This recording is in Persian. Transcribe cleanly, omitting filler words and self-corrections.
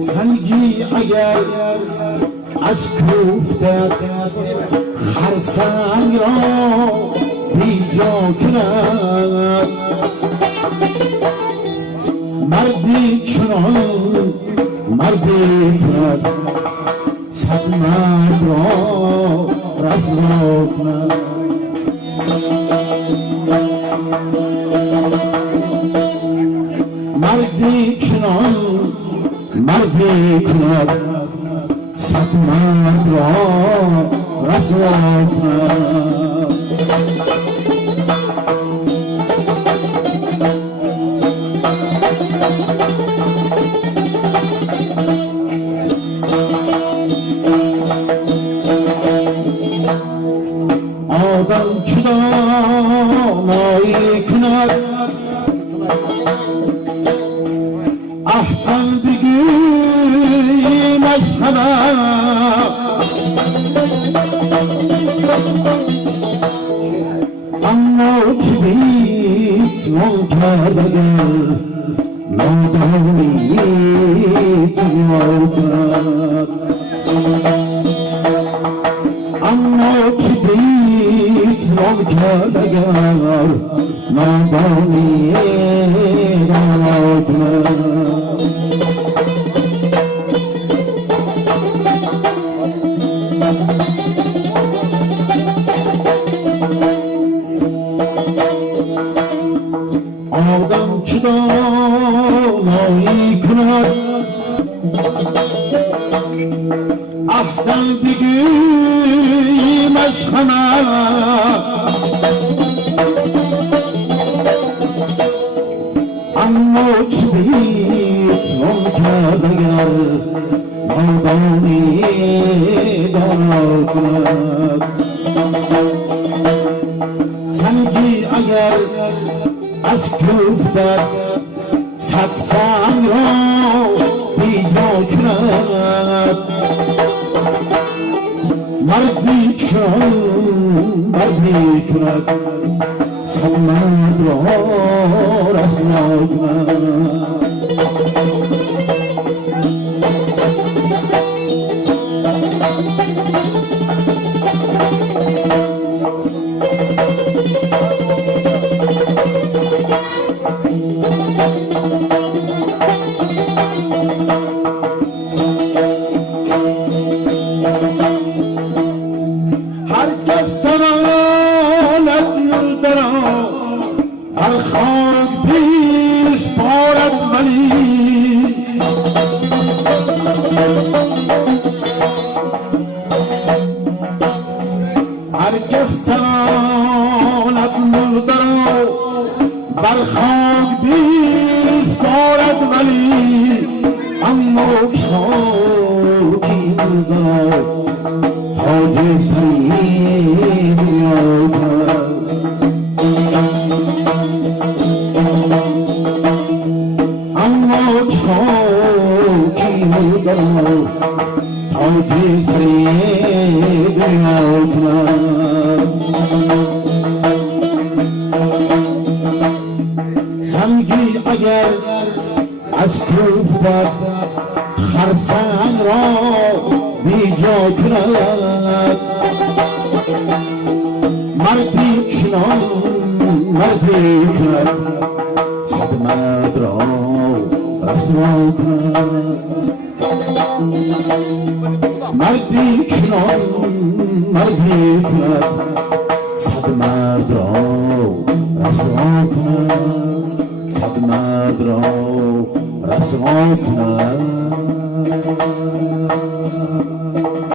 سنگی اگر از کوفتت خرسنگ را بیجا کند مردی چنان مردی کند صد مرد را رسوا کند مردی چنان مردی کند صد مرد را رسوا کند آدم چه دانایی کند احسن بگیم از همه اما چه بید منکر اگر نادانی دنیا کند اما چه بید منکر اگر نادانی دنیا کند آدم چه دانایی کند احسن بگیم از همه اما چه بید منکر اگر نادانی دانا کند سنگی اگر از کوفتت صد سنگ را بیجا کند مردی چون مردی کند صد مرد را رسوا کند هر کس تواند مردرا هر خاک بیسپارد ولی هر کس تواند مردرا بر خاک بیسپارد ولی اما خاکی مردرا تاج سری بیاد اما خاکی مردرا تاج سری بیاد سنگی اگر از کوفتت خرسنگ را بیجا کند مردی چنان مردی کند صد مرد را رسوا کند مردی چنان مردی کند صد مرد را رسوا کند صد مرد را رسوا کند